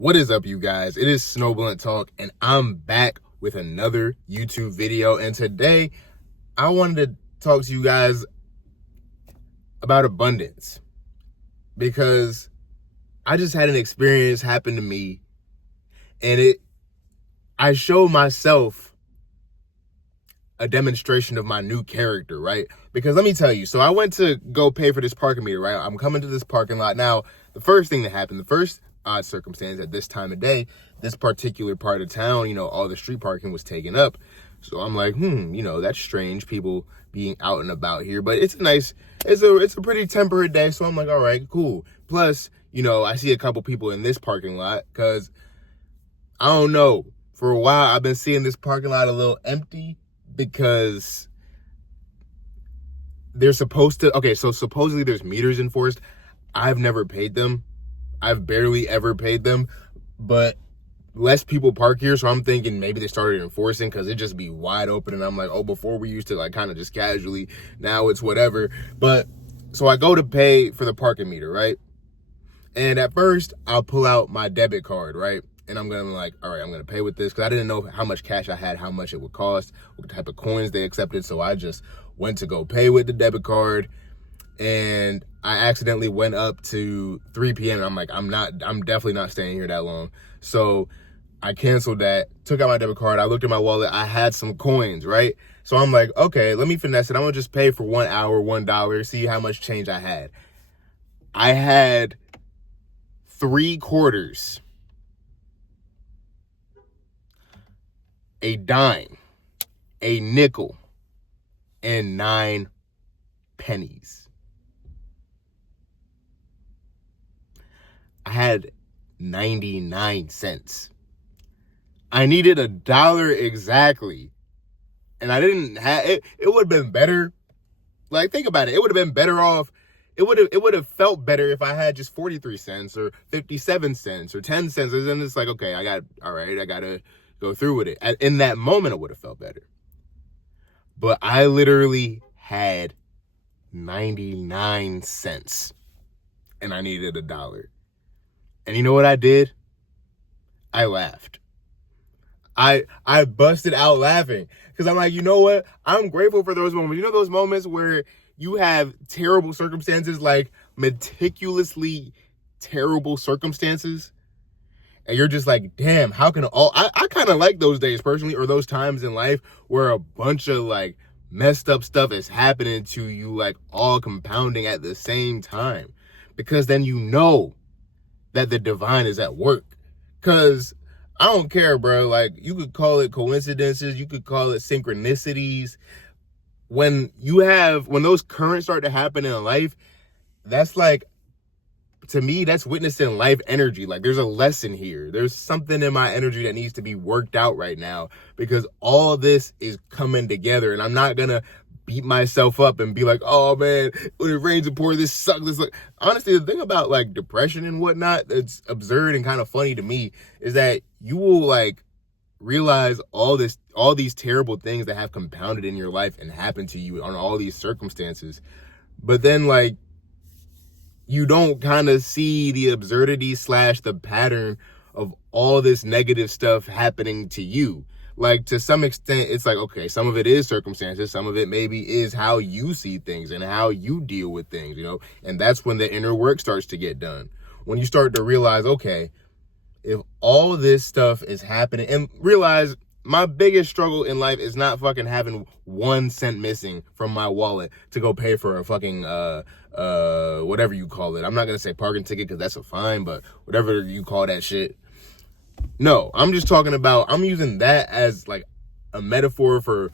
What is up, you guys? It is Snowblunt Talk, and I'm back with another YouTube video. And today, I wanted to talk to you guys about abundance, because I just had an experience happen to me, and I showed myself a demonstration of my new character, right? Because let me tell you, so I went to go pay for this parking meter, right? I'm coming to this parking lot. Now, the first thing that happened, the first odd circumstance at this time of day, this particular part of town, all the street parking was taken up. So I'm like, that's strange, people being out and about here. But it's a pretty temperate day. So I'm like, all right, cool. Plus, I see a couple people in this parking lot, because I don't know, for a while I've been seeing this parking lot a little empty, because they're supposed to, so supposedly there's meters enforced. I've never paid them. I've barely ever paid them, but less people park here. So I'm thinking maybe they started enforcing, because it just be wide open. And I'm like, oh, before we used to kind of just casually, now it's whatever. But so I go to pay for the parking meter, right? And at first I'll pull out my debit card, right? And I'm going to all right, I'm going to pay with this, because I didn't know how much cash I had, how much it would cost, what type of coins they accepted. So I just went to go pay with the debit card, and I accidentally went up to 3 p.m. and I'm like, I'm definitely not staying here that long. So I canceled that, took out my debit card. I looked at my wallet. I had some coins, right? So I'm like, okay, let me finesse it. I'm going to just pay for 1 hour, $1, see how much change I had. I had 3 quarters, a dime, a nickel, and 9 pennies. I had 99 cents. I needed $1 exactly. And I didn't have it. It would have been better. Think about it. It would have been better off. It would have felt better if I had just 43 cents or 57 cents or 10 cents. And then it's like, okay, I got to go through with it. In that moment, it would have felt better. But I literally had 99 cents and I needed $1. And you know what I did? I laughed. I busted out laughing, because I'm like, you know what? I'm grateful for those moments. Those moments where you have terrible circumstances, like meticulously terrible circumstances, and you're just like, damn, how can I kind of like those days personally, or those times in life where a bunch of messed up stuff is happening to you, all compounding at the same time, because then that the divine is at work. Because I don't care, bro. You could call it coincidences, you could call it synchronicities. When those currents start to happen in life, that's to me, that's witnessing life energy. There's a lesson here. There's something in my energy that needs to be worked out right now, because all this is coming together. And I'm not gonna beat myself up and be like, oh man, when it rains and pours, this sucks. Honestly, the thing about depression and whatnot that's absurd and kind of funny to me is that you will realize all these terrible things that have compounded in your life and happened to you on all these circumstances. But then you don't kind of see the absurdity / the pattern of all this negative stuff happening to you. To some extent, it's okay, some of it is circumstances, some of it maybe is how you see things and how you deal with things, and that's when the inner work starts to get done. When you start to realize, okay, if all this stuff is happening, and realize my biggest struggle in life is not fucking having 1 cent missing from my wallet to go pay for a fucking, whatever you call it. I'm not going to say parking ticket, because that's a fine, but whatever you call that shit. No, I'm just talking about, I'm using that as a metaphor for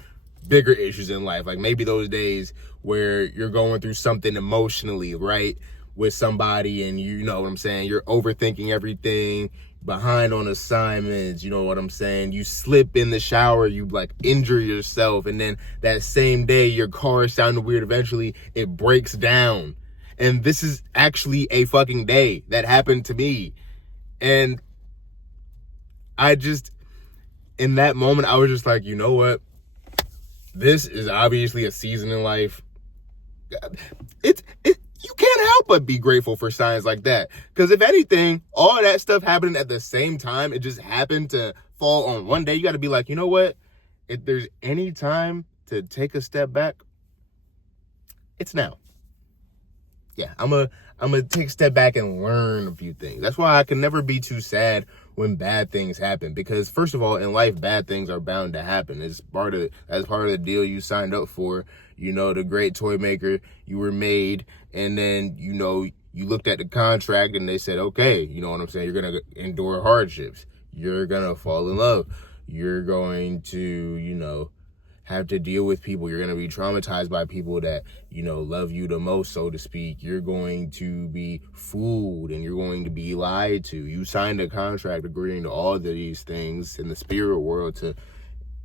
bigger issues in life. Maybe those days where you're going through something emotionally, right, with somebody, and you know what I'm saying, you're overthinking everything, behind on assignments, you know what I'm saying, you slip in the shower, you injure yourself, and then that same day your car sounded weird, eventually it breaks down. And this is actually a fucking day that happened to me. And in that moment, I was just like, you know what? This is obviously a season in life. you can't help but be grateful for signs like that. Because if anything, all that stuff happening at the same time, it just happened to fall on one day. You got to be like, you know what? If there's any time to take a step back, it's now. Yeah, I'm gonna take a step back and learn a few things. That's why I can never be too sad when bad things happen. Because first of all, in life, bad things are bound to happen. That's part of the deal you signed up for. You know, the great toy maker, you were made, and then, you know, you looked at the contract and they said, okay, you know what I'm saying? You're gonna endure hardships. You're gonna fall in love. You're going to, you know, have to deal with people. You're going to be traumatized by people that, you know, love you the most, so to speak. You're going to be fooled and you're going to be lied to. You signed a contract agreeing to all of these things in the spirit world to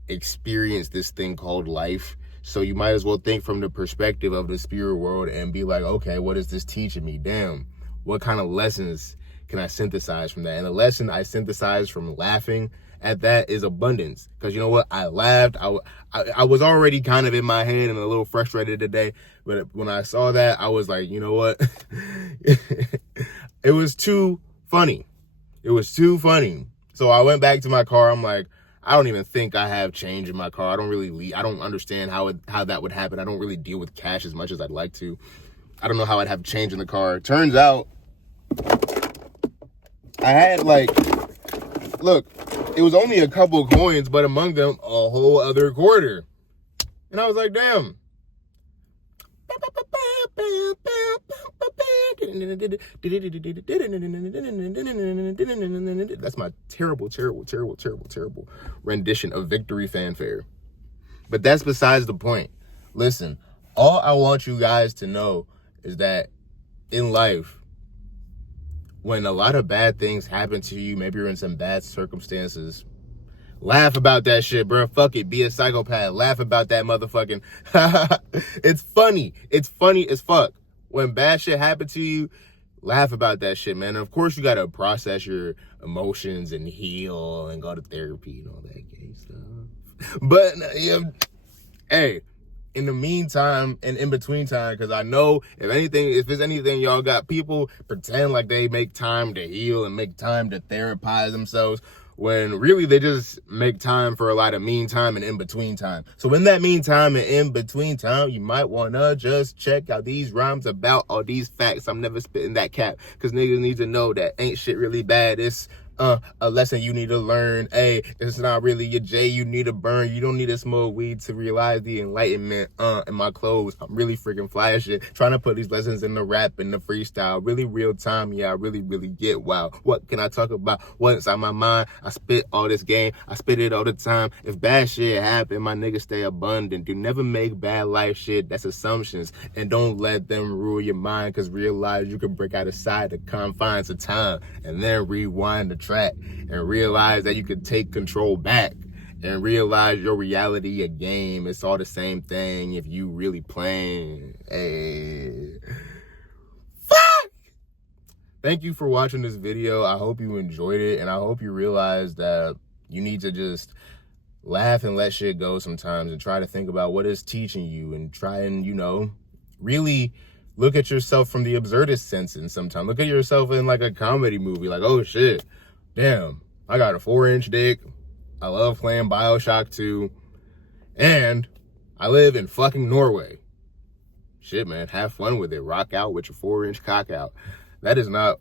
experience this thing called life. So you might as well think from the perspective of the spirit world and be like, okay, what is this teaching me? Damn, what kind of lessons can I synthesize from that? And the lesson I synthesized from laughing at that is abundance. Because you know what? I laughed. I was already kind of in my head and a little frustrated today. But when I saw that, I was like, you know what? It was too funny. It was too funny. So I went back to my car. I'm like, I don't even think I have change in my car. I don't understand how that would happen. I don't really deal with cash as much as I'd like to. I don't know how I'd have change in the car. Turns out I had look, it was only a couple of coins, but among them, a whole other quarter. And I was like, damn. That's my terrible rendition of victory fanfare. But that's besides the point. Listen, all I want you guys to know is that in life, when a lot of bad things happen to you, maybe you're in some bad circumstances, laugh about that shit, bro. Fuck it. Be a psychopath. Laugh about that motherfucking. It's funny. It's funny as fuck. When bad shit happen to you, laugh about that shit, man. And of course, you got to process your emotions and heal and go to therapy and all that gay stuff. But, yeah, hey, in the meantime and in between time, because I know if there's anything y'all got, people pretend like they make time to heal and make time to therapize themselves when really they just make time for a lot of mean time and in between time. So in that mean time and in between time, you might want to just check out these rhymes about all these facts. I'm never spitting that cap because niggas need to know that ain't shit really bad. It's a lesson you need to learn. Hey, it's not really your J you need to burn. You don't need to smoke weed to realize the enlightenment. In my clothes, I'm really freaking fly as shit. Trying to put these lessons in the rap and the freestyle. Really real time, yeah, I really get wild. What can I talk about? What's inside my mind? I spit all this game. I spit it all the time. If bad shit happen, my niggas stay abundant. Do never make bad life shit. That's assumptions. And don't let them rule your mind, because realize you can break outside the confines of time and then rewind the track and realize that you can take control back and realize your reality a game. It's all the same thing if you really playing. Hey, fuck. Thank you for watching this video. I hope you enjoyed it, and I hope you realize that you need to just laugh and let shit go sometimes and try to think about what it's teaching you and try and, you know, really look at yourself from the absurdist sense. And sometimes look at yourself in like a comedy movie, like, oh shit, damn, I got a 4-inch dick. I love playing BioShock 2. And I live in fucking Norway. Shit, man, have fun with it. Rock out with your 4-inch cock out. That is not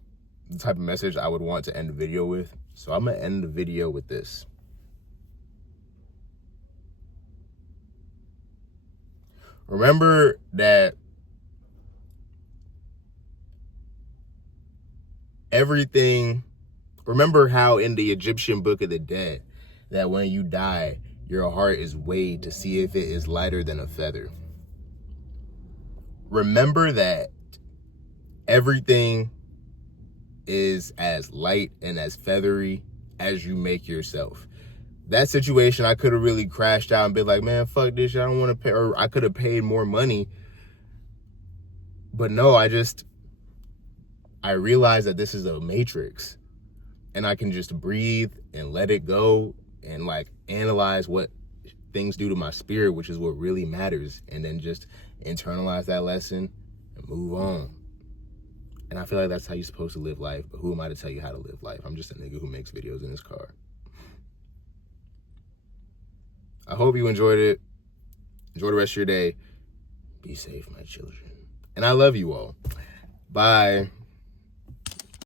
the type of message I would want to end the video with. So I'm going to end the video with this. Remember that remember how in the Egyptian Book of the Dead, that when you die, your heart is weighed to see if it is lighter than a feather. Remember that everything is as light and as feathery as you make yourself. That situation, I could have really crashed out and been like, man, fuck this shit, I don't want to pay, or I could have paid more money. But no, I realized that this is a matrix, and I can just breathe and let it go and like analyze what things do to my spirit, which is what really matters, and then just internalize that lesson and move on. And I feel like that's how you're supposed to live life. But who am I to tell you how to live life? I'm just a nigga who makes videos in his car. I hope you enjoyed it. Enjoy the rest of your day. Be safe, my children. And I love you all. Bye.